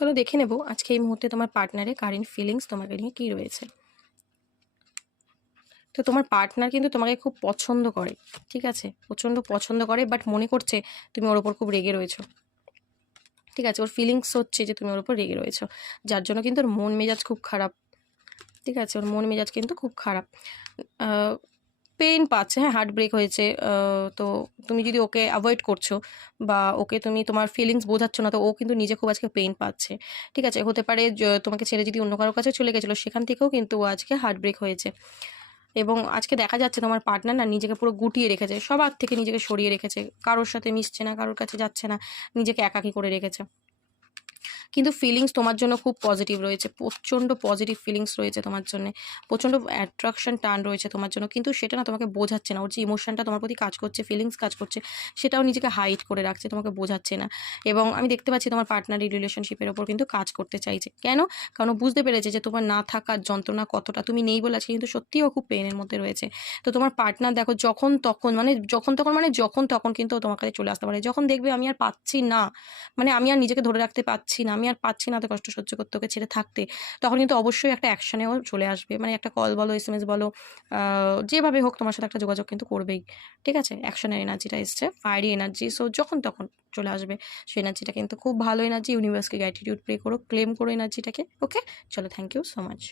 চলো দেখে নেব আজকে এই মুহূর্তে তোমার পার্টনারের কারেন্ট ফিলিংস তোমাকে নিয়ে কী রয়েছে। তো তোমার পার্টনার কিন্তু তোমাকে খুব পছন্দ করে, ঠিক আছে, প্রচণ্ড পছন্দ করে, বাট মনে করছে তুমি ওর ওপর খুব রেগে রয়েছো। ঠিক আছে, ওর ফিলিংস হচ্ছে যে তুমি ওর ওপর রেগে রয়েছো, যার জন্য কিন্তু ওর মন মেজাজ খুব খারাপ। ঠিক আছে, ওর মন মেজাজ কিন্তু খুব খারাপ, পেইন পাচ্ছে, হ্যাঁ, হার্ট ব্রেক হয়েছে। তো তুমি যদি ওকে অ্যাভয়েড করছো বা ওকে তুমি তোমার ফিলিংস বোঝাচ্ছ না, তো ও কিন্তু নিজে খুব আজকে পেইন পাচ্ছে। ঠিক আছে, হতে পারে তোমাকে ছেড়ে যদি অন্য কারোর কাছে চলে গেছিলো, সেখান থেকেও কিন্তু ও আজকে হার্ট ব্রেক হয়েছে। এবং আজকে দেখা যাচ্ছে তোমার পার্টনার না নিজেকে পুরো গুটিয়ে রেখেছে, সবার থেকে নিজেকে সরিয়ে রেখেছে, কারোর সাথে মিশছে না, কারোর কাছে যাচ্ছে না, নিজেকে একাকী করে রেখেছে। কিন্তু ফিলিংস তোমার জন্য খুব পজিটিভ রয়েছে, প্রচণ্ড পজিটিভ ফিলিংস রয়েছে তোমার জন্য, প্রচণ্ড অ্যাট্রাকশন টান রয়েছে তোমার জন্য, কিন্তু সেটা না তোমাকে বোঝাচ্ছে না। ওর যে ইমোশনটা তোমার প্রতি কাজ করছে, ফিলিংস কাজ করছে, সেটাও নিজেকে হাইড করে রাখছে, তোমাকে বোঝাচ্ছে না। এবং আমি দেখতে পাচ্ছি তোমার পার্টনার এই রিলেশনশিপের ওপর কিন্তু কাজ করতে চাইছে। কেন? কারণ ও বুঝতে পেরেছে যে তোমার না থাকার যন্ত্রণা কতটা, তুমি নেই বলে আজকে কিন্তু সত্যিই ও খুব পেনের মধ্যে রয়েছে। তো তোমার পার্টনার দেখো যখন তখন যখন তখন কিন্তু ও তোমার কাছে চলে আসতে পারে, যখন দেখবে আমি আর পাচ্ছি না, মানে আমি আর নিজেকে ধরে রাখতে পারছি না, আমি আর পাচ্ছি না এত কষ্ট সহ্য করতে, ওকে ছেড়ে থাকতে, তখন কিন্তু অবশ্যই একটা অ্যাকশনেও চলে আসবে, মানে একটা কল বলো, SMS বলো, যেভাবে হোক তোমার সাথে একটা যোগাযোগ কিন্তু করবেই। ঠিক আছে, অ্যাকশনের এনার্জিটা এসছে, ফায়ারি এনার্জি, সো যখন তখন চলে আসবে। সেই এনার্জিটা কিন্তু খুব ভালো এনার্জি, ইউনিভার্সকে গ্র্যাটিটিউড প্রে করো, ক্লেম করো এনার্জিটাকে। ওকে, চলো, থ্যাংক ইউ সো মাচ।